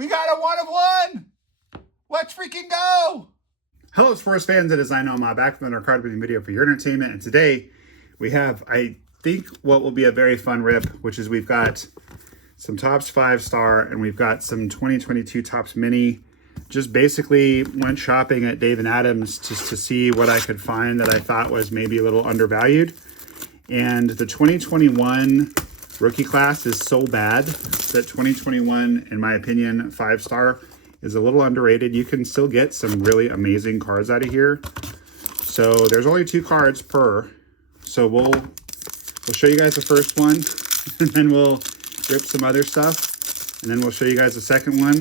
We got a 1 of 1. Let's freaking go. Hello, sports fans. It is I Know Ma back with another card opening video for your entertainment. And today we have, I think, what will be a very fun rip, which is we've got some Topps 5-star and we've got some 2022 Topps Mini. Just basically went shopping at Dave & Adams just to see what I could find that I thought was maybe a little undervalued. And the 2021 rookie class is so bad that 2021, in my opinion, 5-star is a little underrated. You can still get some really amazing cards out of here. So there's only 2 cards per. So we'll show you guys the first one, and then we'll rip some other stuff, and then we'll show you guys the second one.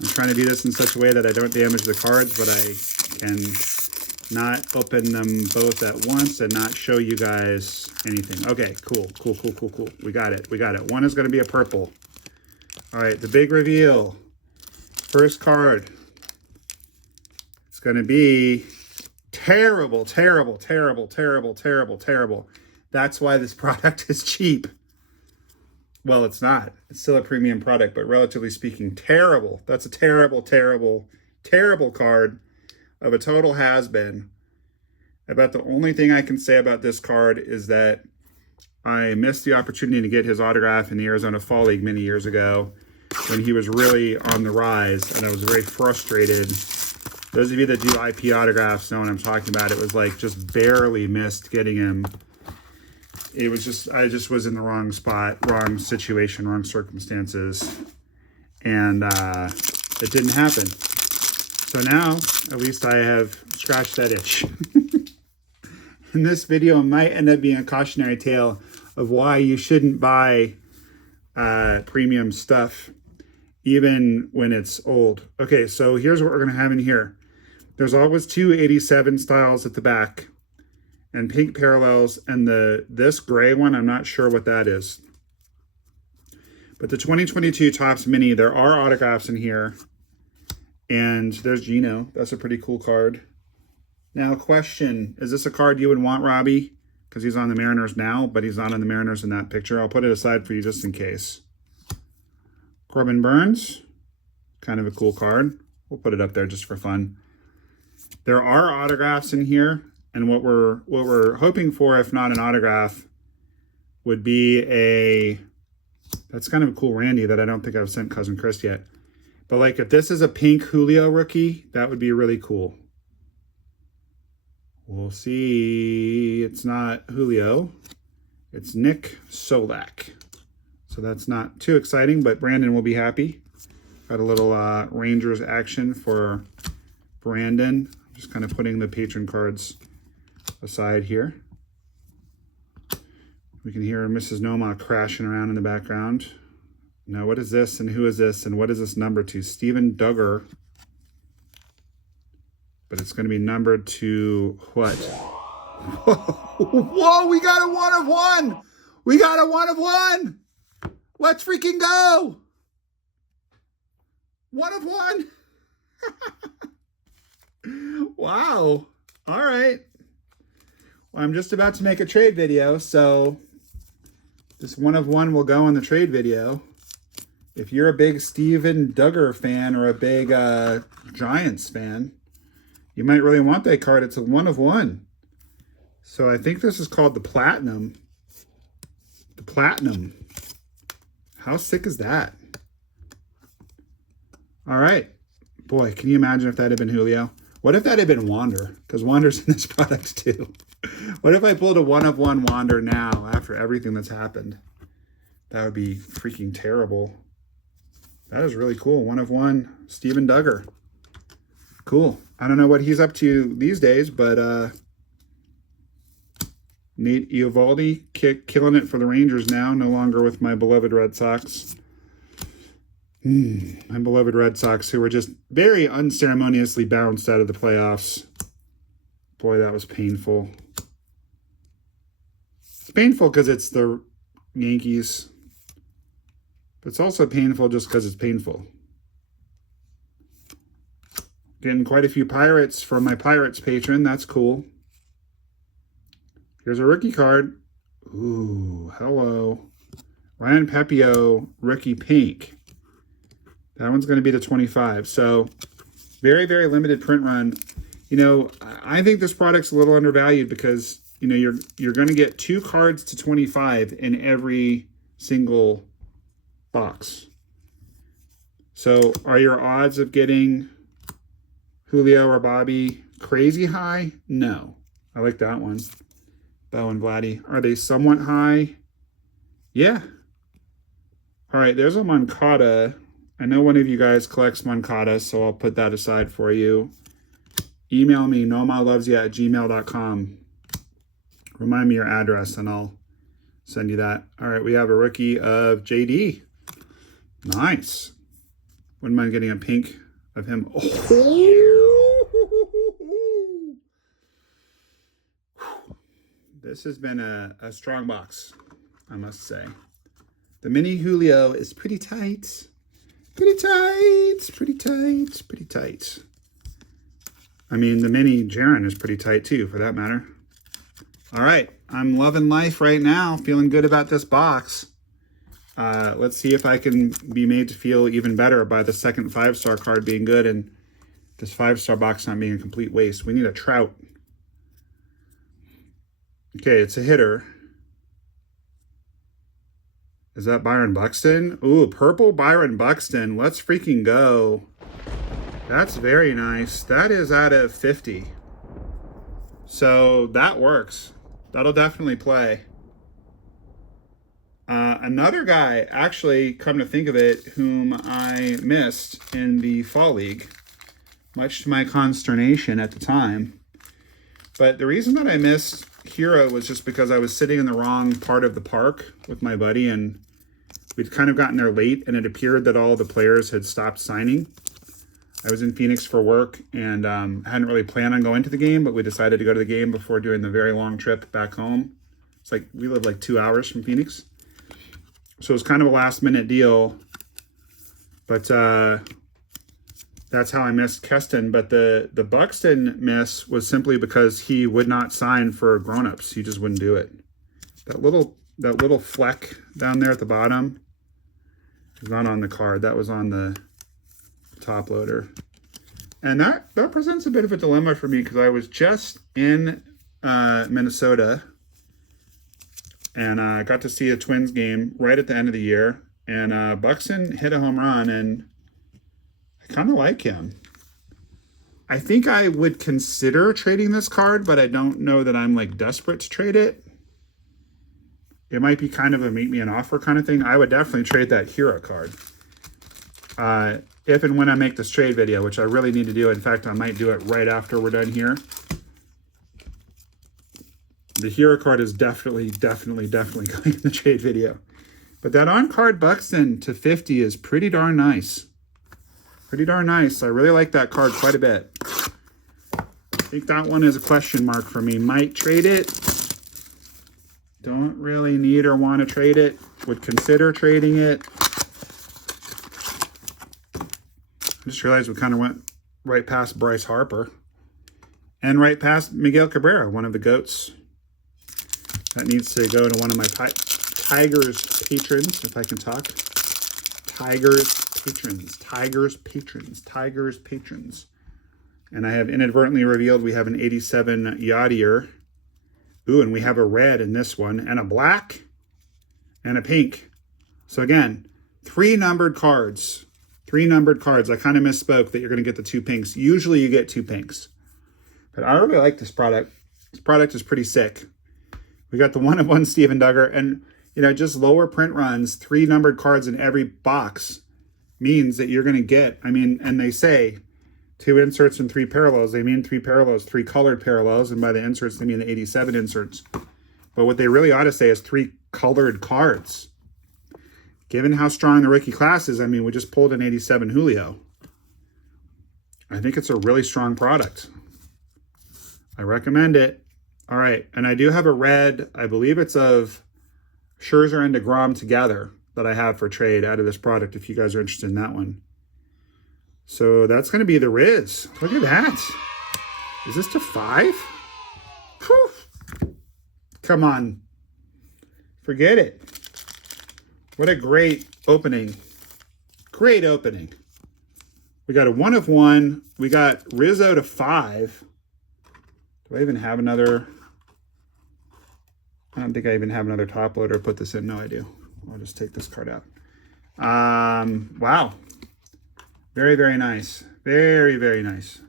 I'm trying to do this in such a way that I don't damage the cards, but I can not open them both at once and not show you guys anything. Okay, cool. We got it. One is going to be a purple. All right, the big reveal. First card. It's going to be terrible. That's why this product is cheap. Well, it's not. It's still a premium product, but relatively speaking, terrible. That's a terrible card of a total has-been. About the only thing I can say about this card is that I missed the opportunity to get his autograph in the Arizona Fall League many years ago when he was really on the rise, and I was very frustrated. Those of you that do IP autographs know what I'm talking about. It was like just barely missed getting him. It was just, I just was in the wrong spot, wrong situation, wrong circumstances, and it didn't happen. So now, at least I have scratched that itch. And this video might end up being a cautionary tale of why you shouldn't buy premium stuff, even when it's old. Okay, so here's what we're gonna have in here. There's always 2 87 styles at the back, and pink parallels, and this gray one, I'm not sure what that is. But the 2022 Topps Mini, there are autographs in here. And there's Gino. That's a pretty cool card. Now, question, is this a card you would want, Robbie? Because he's on the Mariners now, but he's not on the Mariners in that picture. I'll put it aside for you just in case. Corbin Burns, kind of a cool card. We'll put it up there just for fun. There are autographs in here. And what we're hoping for, if not an autograph, would be that's kind of a cool Randy that I don't think I've sent Cousin Chris yet. But like if this is a pink Julio rookie, that would be really cool. We'll see. It's not Julio. It's Nick Solak. So that's not too exciting, but Brandon will be happy. Got a little Rangers action for Brandon. Just kind of putting the patron cards aside here. We can hear Mrs. Noma crashing around in the background. Now, what is this, and who is this, and what is this number to? Steven Duggar. But it's going to be numbered to what? Whoa, we got a 1 of 1! We got a 1 of 1! Let's freaking go! 1 of 1! Wow. All right. Well, I'm just about to make a trade video, so this 1 of 1 will go in the trade video. If you're a big Steven Duggar fan or a big Giants fan, you might really want that card. It's a 1 of 1. So I think this is called the Platinum. The Platinum. How sick is that? All right. Boy, can you imagine if that had been Julio? What if that had been Wander? Because Wander's in this product too. What if I pulled a 1 of 1 Wander now after everything that's happened? That would be freaking terrible. That is really cool. 1 of 1, Steven Duggar. Cool. I don't know what he's up to these days, but Nate Eovaldi killing it for the Rangers now, no longer with my beloved Red Sox. My beloved Red Sox, who were just very unceremoniously bounced out of the playoffs. Boy, that was painful. It's painful because it's the Yankees. But it's also painful just because it's painful. Getting quite a few Pirates from my Pirates patron. That's cool. Here's a rookie card. Ooh, hello. Ryan Pepio, rookie pink. That one's going to be to 25. So very, very limited print run. You know, I think this product's a little undervalued because, you know, you're going to get 2 cards to 25 in every single box. So are your odds of getting Julio or Bobby crazy high? No. I like that one. Bo and Vladdy. Are they somewhat high? Yeah. All right, there's a Moncada. I know one of you guys collects Moncada, so I'll put that aside for you. Email me, nomalovesyou@gmail.com. Remind me your address, and I'll send you that. All right, we have a rookie of JD. Nice. Wouldn't mind getting a pink of him. Oh. This has been a strong box, I must say. The mini Julio is pretty tight. Pretty tight, pretty tight, pretty tight. I mean, the mini Jaren is pretty tight too, for that matter. All right, I'm loving life right now. Feeling good about this box. Let's see if I can be made to feel even better by the second 5-star card being good and this 5-star box not being a complete waste. We need a Trout. Okay, it's a hitter. Is that Byron Buxton? Ooh, purple Byron Buxton. Let's freaking go. That's very nice. That is out of 50. So that works. That'll definitely play. Another guy, actually, come to think of it, whom I missed in the Fall League, much to my consternation at the time. But the reason that I missed Hero was just because I was sitting in the wrong part of the park with my buddy, and we'd kind of gotten there late, and it appeared that all the players had stopped signing. I was in Phoenix for work and hadn't really planned on going to the game, but we decided to go to the game before doing the very long trip back home. It's like we live like 2 hours from Phoenix. So it was kind of a last minute deal, but that's how I missed Keston. But the Buxton miss was simply because he would not sign for grownups. He just wouldn't do it. That little fleck down there at the bottom is not on the card. That was on the top loader. And that presents a bit of a dilemma for me because I was just in Minnesota and I got to see a Twins game right at the end of the year. And Buxton hit a home run, and I kind of like him. I think I would consider trading this card, but I don't know that I'm like desperate to trade it. It might be kind of a meet me an offer kind of thing. I would definitely trade that Hero card. If and when I make this trade video, which I really need to do. In fact, I might do it right after we're done here. The Hero card is definitely going in the trade video. But that on-card Buxton to 50 is pretty darn nice. Pretty darn nice. I really like that card quite a bit. I think that one is a question mark for me. Might trade it. Don't really need or want to trade it. Would consider trading it. I just realized we kind of went right past Bryce Harper. And right past Miguel Cabrera, one of the GOATs. That needs to go to one of my Tigers patrons, if I can talk. Tigers patrons. And I have inadvertently revealed we have an 87 Yachtier. Ooh, and we have a red in this one, and a black, and a pink. So again, 3 numbered cards. 3 numbered cards. I kind of misspoke that you're going to get the 2 pinks. Usually you get 2 pinks. But I really like this product. This product is pretty sick. We got the 1-of-1 Steven Duggar, and you know, just lower print runs, 3 numbered cards in every box means that you're going to get, I mean, and they say 2 inserts and 3 parallels. They mean 3 parallels, 3 colored parallels, and by the inserts, they mean the 87 inserts. But what they really ought to say is 3 colored cards. Given how strong the rookie class is, I mean, we just pulled an 87 Julio. I think it's a really strong product. I recommend it. All right, and I do have a red, I believe it's of Scherzer and DeGrom together that I have for trade out of this product, if you guys are interested in that one. So that's going to be the Riz. Look at that. Is this to 5? Whew. Come on. Forget it. What a great opening. Great opening. We got a 1 of 1. We got Rizzo to 5. Do I even have another? I don't think I even have another top loader to put this in. No, I do. I'll just take this card out. Wow. Very, very nice. Very, very nice.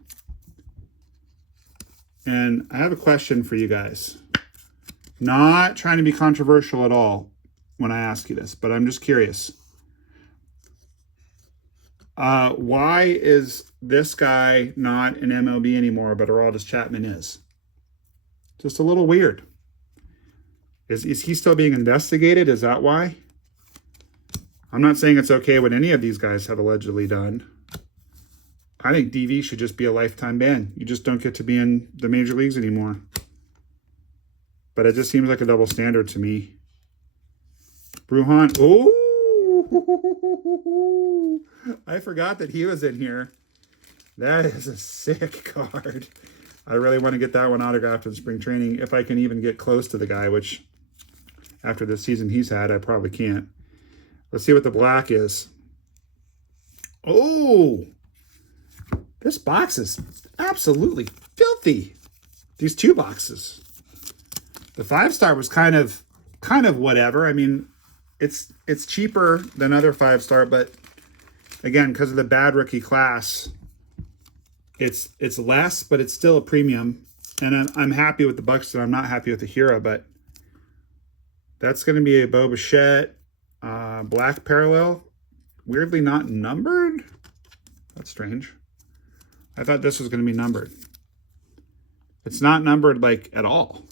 And I have a question for you guys. Not trying to be controversial at all when I ask you this, but I'm just curious. Why is this guy not an MLB anymore, but Aroldis Chapman is? Just a little weird. Is he still being investigated? Is that why? I'm not saying it's okay what any of these guys have allegedly done. I think DV should just be a lifetime ban. You just don't get to be in the major leagues anymore. But it just seems like a double standard to me. Brujan. Oh, I forgot that he was in here. That is a sick card. I really want to get that one autographed in spring training if I can even get close to the guy, which after the season he's had, I probably can't. Let's see what the black is. Oh, this box is absolutely filthy. These 2 boxes. The 5-star was kind of whatever. I mean, it's cheaper than other 5-star, but again, because of the bad rookie class, it's less, but it's still a premium. And I'm happy with the Buxton. I'm not happy with the Hero, but that's going to be a Bo Bichette black parallel. Weirdly not numbered. That's strange. I thought this was going to be numbered. It's not numbered like at all.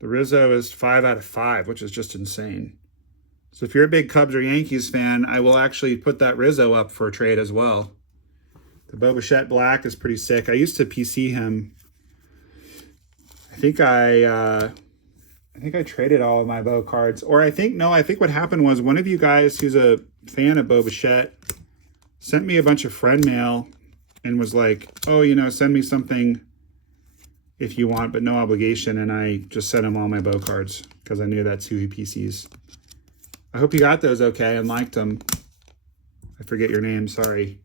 The Rizzo is 5 out of 5, which is just insane. So if you're a big Cubs or Yankees fan, I will actually put that Rizzo up for a trade as well. The Bo Bichette black is pretty sick. I used to PC him. I think I traded all of my Bo cards. Or I think what happened was one of you guys who's a fan of Bo Bichette sent me a bunch of friend mail and was like, oh, send me something if you want, but no obligation. And I just sent him all my Bo cards because I knew that's who he PCs. I hope you got those okay and liked them. I forget your name, sorry.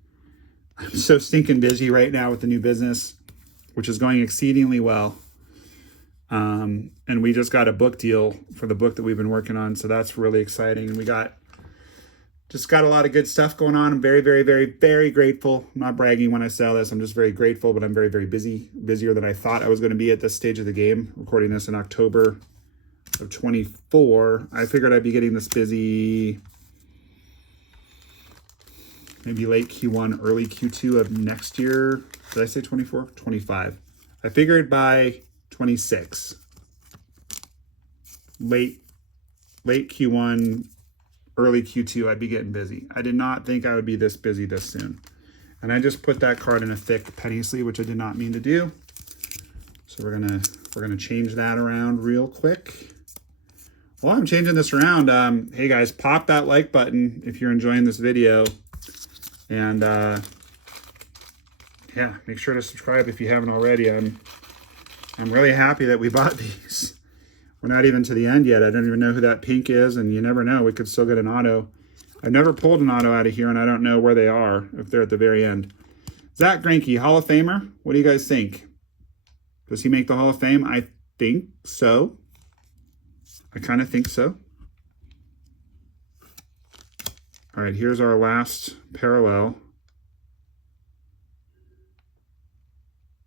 I'm so stinking busy right now with the new business, which is going exceedingly well. And we just got a book deal for the book that we've been working on, so that's really exciting. And we just got a lot of good stuff going on. I'm very, very, very, very grateful. I'm not bragging when I sell this. I'm just very grateful, but I'm very, very busy, busier than I thought I was going to be at this stage of the game. Recording this in October of 24. I figured I'd be getting this busy maybe late Q1, early Q2 of next year. Did I say 24? 25. I figured by 26. Late Q1, early Q2, I'd be getting busy. I did not think I would be this busy this soon. And I just put that card in a thick penny sleeve, which I did not mean to do. So we're gonna change that around real quick. While I'm changing this around, hey guys, pop that like button if you're enjoying this video. And yeah, make sure to subscribe if you haven't already. I'm really happy that we bought these. We're not even to the end yet. I don't even know who that pink is, and you never know. We could still get an auto. I've never pulled an auto out of here, and I don't know where they are, if they're at the very end. Zach Greinke, Hall of Famer. What do you guys think? Does he make the Hall of Fame? I think so. I kind of think so. All right, here's our last parallel.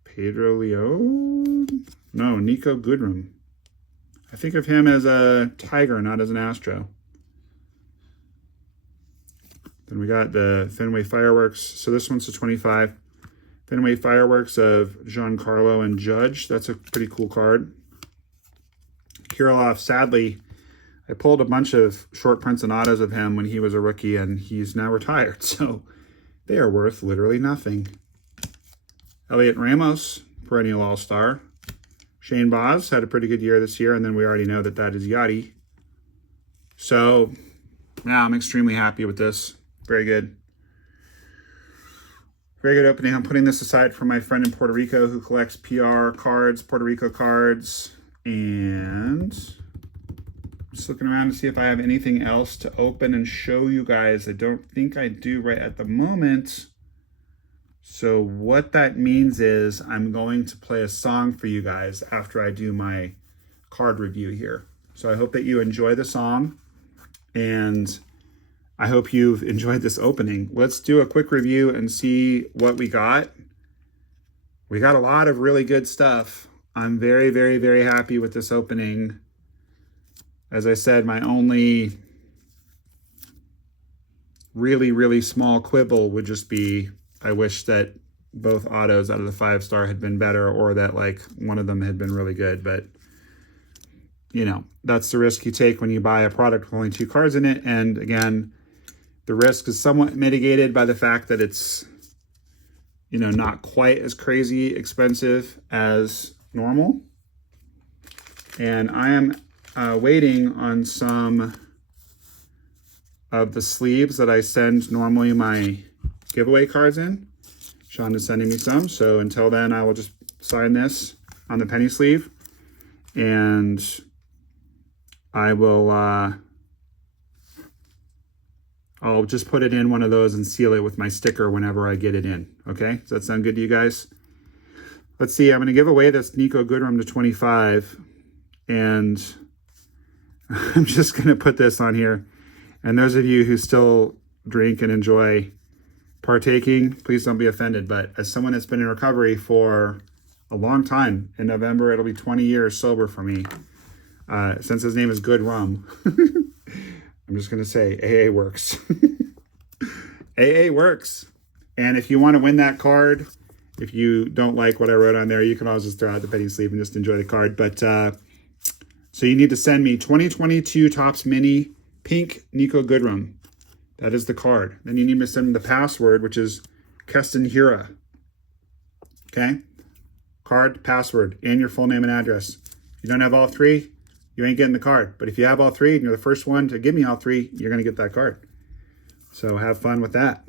Pedro Leon? No, Nico Goodrum. I think of him as a Tiger, not as an Astro. Then we got the Fenway Fireworks. So this one's to 25. Fenway Fireworks of Giancarlo and Judge. That's a pretty cool card. Kirilloff, sadly, I pulled a bunch of short prints and autos of him when he was a rookie, and he's now retired. So they are worth literally nothing. Elliot Ramos, perennial all-star. Shane Baz had a pretty good year this year, and then we already know that that is Yachty. So, yeah, I'm extremely happy with this. Very good. Very good opening. I'm putting this aside for my friend in Puerto Rico who collects PR cards, Puerto Rico cards, and Just looking around to see if I have anything else to open and show you guys. I don't think I do right at the moment. So what that means is I'm going to play a song for you guys after I do my card review here. So I hope that you enjoy the song, and I hope you've enjoyed this opening. Let's do a quick review and see what we got. We got a lot of really good stuff. I'm very, very, very happy with this opening. As I said, my only really, really small quibble would just be I wish that both autos out of the 5-star had been better, or that like one of them had been really good. But you know, that's the risk you take when you buy a product with only 2 cards in it. And again, the risk is somewhat mitigated by the fact that it's, you know, not quite as crazy expensive as normal. And I am waiting on some of the sleeves that I send normally my giveaway cards in. Sean is sending me some, so until then I will just sign this on the penny sleeve, and I will I'll just put it in one of those and seal it with my sticker whenever I get it in. Okay, does that sound good to you guys? Let's see, I'm going to give away this Nico Goodrum to 25, and I'm just going to put this on here. And those of you who still drink and enjoy partaking, please don't be offended. But as someone that's been in recovery for a long time, in November it'll be 20 years sober for me. Since his name is Good Rum, I'm just going to say AA works. AA works. And if you want to win that card, if you don't like what I wrote on there, you can always just throw out the penny sleeve and just enjoy the card. But so you need to send me 2022 Topps Mini Pink Nico Goodrum. That is the card. Then you need to send me the password, which is Keston Hura. Okay? Card, password, and your full name and address. If you don't have all 3, you ain't getting the card. But if you have all 3 and you're the first one to give me all 3, you're going to get that card. So have fun with that.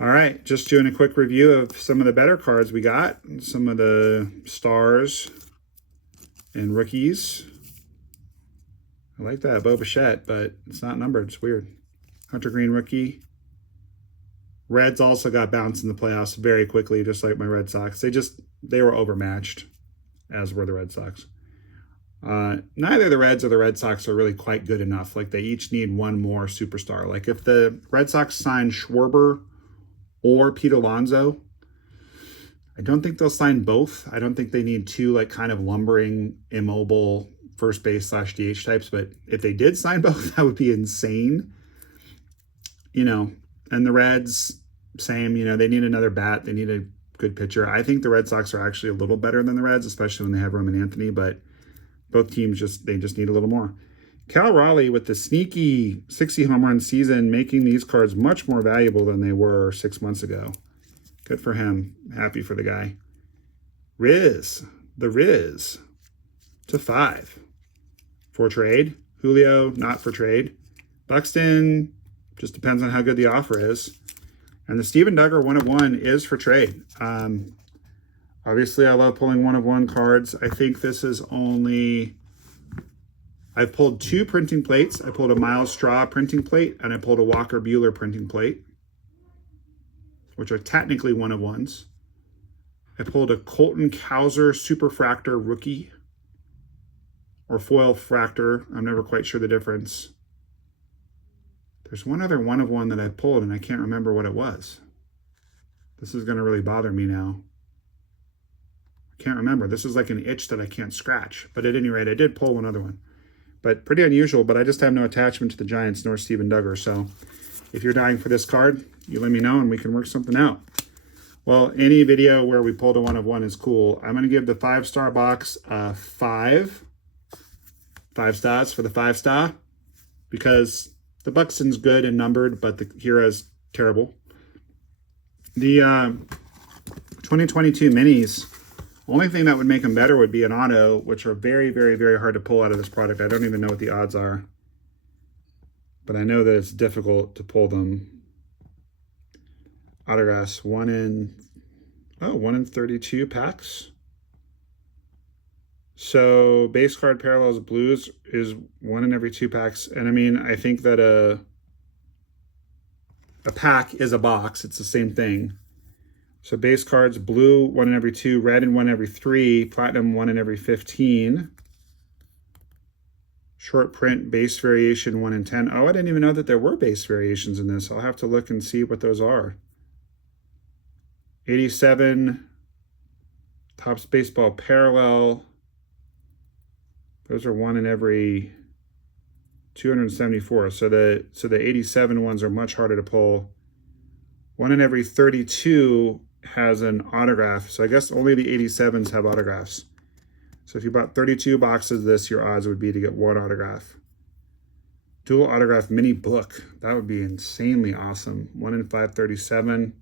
All right, just doing a quick review of some of the better cards we got. Some of the stars and rookies. I like that Bo Bichette, but it's not numbered. It's weird. Hunter Green rookie. Reds also got bounced in the playoffs very quickly, just like my Red Sox. They were overmatched, as were the Red Sox. Neither the Reds or the Red Sox are really quite good enough. Like, they each need one more superstar. Like, if the Red Sox sign Schwarber or Pete Alonso, I don't think they'll sign both. I don't think they need 2 like kind of lumbering, immobile first base / DH types. But if they did sign both, that would be insane. You know, and the Reds, same. You know, they need another bat. They need a good pitcher. I think the Red Sox are actually a little better than the Reds, especially when they have Roman Anthony. But both teams just need a little more. Cal Raleigh with the sneaky 60 home run season, making these cards much more valuable than they were 6 months ago. Good for him. Happy for the guy. The Riz to 5 for trade. Julio, not for trade. Buxton, just depends on how good the offer is. And the Steven Duggar 1/1 is for trade. Obviously, I love pulling 1/1 cards. I think this is only... I've pulled 2 printing plates. I pulled a Miles Straw printing plate, and I pulled a Walker Buehler printing plate, which are technically 1/1s. I pulled a Colton Cowser Superfractor rookie, or foil fractor. I'm never quite sure the difference. There's one other 1/1 that I pulled, and I can't remember what it was. This is going to really bother me now. I can't remember. This is like an itch that I can't scratch. But at any rate, I did pull one other one. But pretty unusual, but I just have no attachment to the Giants nor Steven Duggar. So if you're dying for this card, you let me know and we can work something out. Well, any video where we pulled a 1/1 is cool. I'm going to give the 5-star box 5 stars for the 5-star, because the Buxton's good and numbered, but the Hira's terrible. The 2022 minis, only thing that would make them better would be an auto, which are very, very, very hard to pull out of this product. I don't even know what the odds are, but I know that it's difficult to pull them. Autographs, 1 in 32 packs. So base card parallels blues is 1 in every 2 packs. And I mean, I think that a pack is a box. It's the same thing. So base cards, blue 1 in every 2, red in 1 every 3, platinum 1 in every 15. Short print base variation 1 in 10. Oh, I didn't even know that there were base variations in this. I'll have to look and see what those are. 87 Topps Baseball Parallel. Those are 1 in every 274. So the 87 ones are much harder to pull. 1 in every 32 has an autograph. So I guess only the 87s have autographs. So if you bought 32 boxes of this, your odds would be to get 1 autograph. Dual autograph mini book. That would be insanely awesome. 1 in 537.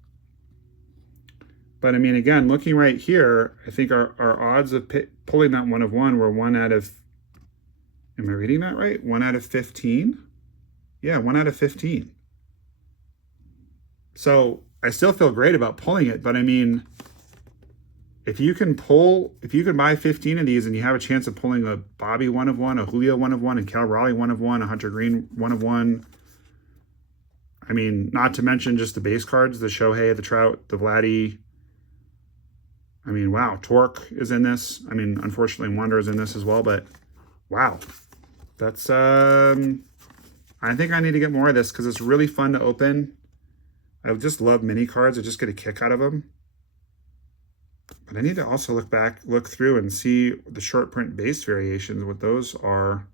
But I mean, again, looking right here, I think our odds of pulling that 1 of 1 were 1 out of, am I reading that right? 1 out of 15? Yeah, 1 out of 15. So I still feel great about pulling it, but I mean, if you can buy 15 of these and you have a chance of pulling a Bobby 1 of 1, a Julio 1 of 1, and Cal Raleigh 1 of 1, a Hunter Green 1 of 1. I mean, not to mention just the base cards, the Shohei, the Trout, the Vladdy. I mean, wow, Torque is in this. I mean, unfortunately, Wander is in this as well, but wow. That's, I think I need to get more of this because it's really fun to open. I just love mini cards. I just get a kick out of them. But I need to also look through and see the short print base variations, what those are,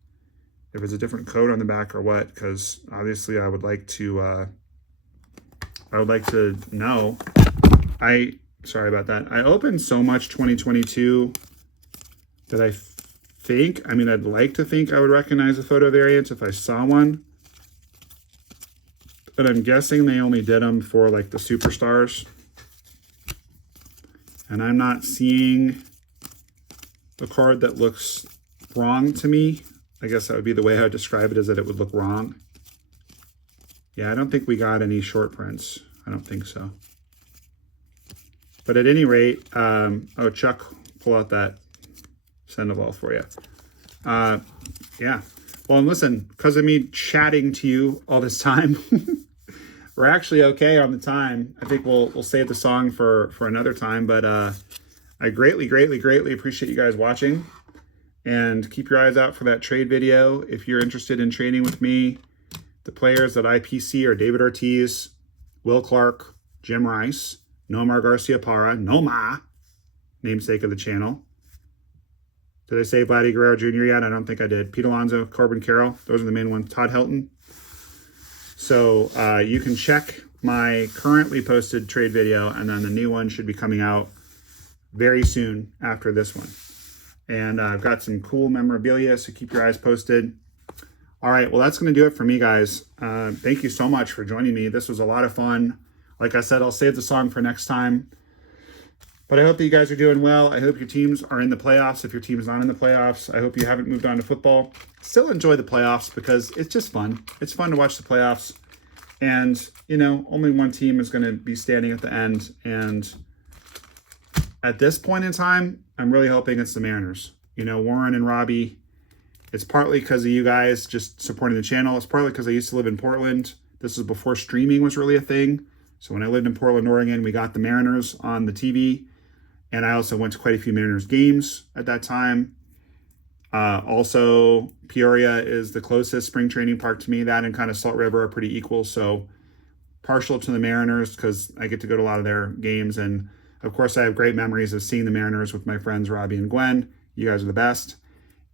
if it's a different code on the back or what, because obviously I would like to know. Sorry about that. I opened so much 2022 that I'd like to think I would recognize a photo variant if I saw one. But I'm guessing they only did them for like the superstars. And I'm not seeing a card that looks wrong to me. I guess that would be the way I would describe it, is that it would look wrong. Yeah, I don't think we got any short prints. I don't think so. But at any rate, oh, Chuck, pull out that Sandoval for you. Yeah. Well, and listen, because of me chatting to you all this time, we're actually okay on the time. I think we'll save the song for another time. But I greatly appreciate you guys watching. And keep your eyes out for that trade video. If you're interested in trading with me, the players that I PC are David Ortiz, Will Clark, Jim Rice, Nomar Garcia-Parra, Noma, namesake of the channel. Did I say Vladdy Guerrero Jr. yet? I don't think I did. Pete Alonso, Corbin Carroll. Those are the main ones. Todd Helton. So you can check my currently posted trade video, and then the new one should be coming out very soon after this one. And I've got some cool memorabilia, so keep your eyes posted. All right, well, that's going to do it for me, guys. Thank you so much for joining me. This was a lot of fun. Like I said, I'll save the song for next time. But I hope that you guys are doing well. I hope your teams are in the playoffs. If your team is not in the playoffs, I hope you haven't moved on to football. Still enjoy the playoffs because it's just fun. It's fun to watch the playoffs. And, you know, only one team is going to be standing at the end. And at this point in time, I'm really hoping it's the Mariners. You know, Warren and Robbie, it's partly because of you guys just supporting the channel. It's partly because I used to live in Portland. This was before streaming was really a thing. So when I lived in Portland, Oregon, we got the Mariners on the TV. And I also went to quite a few Mariners games at that time. Also, Peoria is the closest spring training park to me. That and kind of Salt River are pretty equal. So partial to the Mariners because I get to go to a lot of their games. And of course, I have great memories of seeing the Mariners with my friends, Robbie and Gwen. You guys are the best.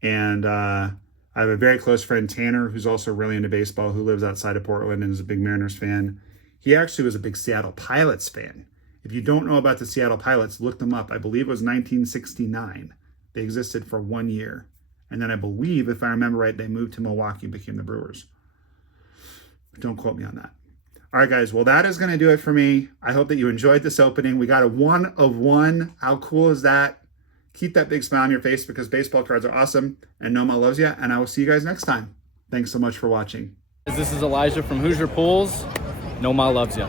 And I have a very close friend, Tanner, who's also really into baseball, who lives outside of Portland and is a big Mariners fan. He actually was a big Seattle Pilots fan. If you don't know about the Seattle Pilots, look them up. I believe it was 1969. They existed for 1 year. And then I believe, if I remember right, they moved to Milwaukee and became the Brewers. Don't quote me on that. All right, guys. Well, that is going to do it for me. I hope that you enjoyed this opening. We got a 1 of 1. How cool is that? Keep that big smile on your face because baseball cards are awesome. And Noma loves you. And I will see you guys next time. Thanks so much for watching. This is Elijah from Hoosier Pools. Noma loves you.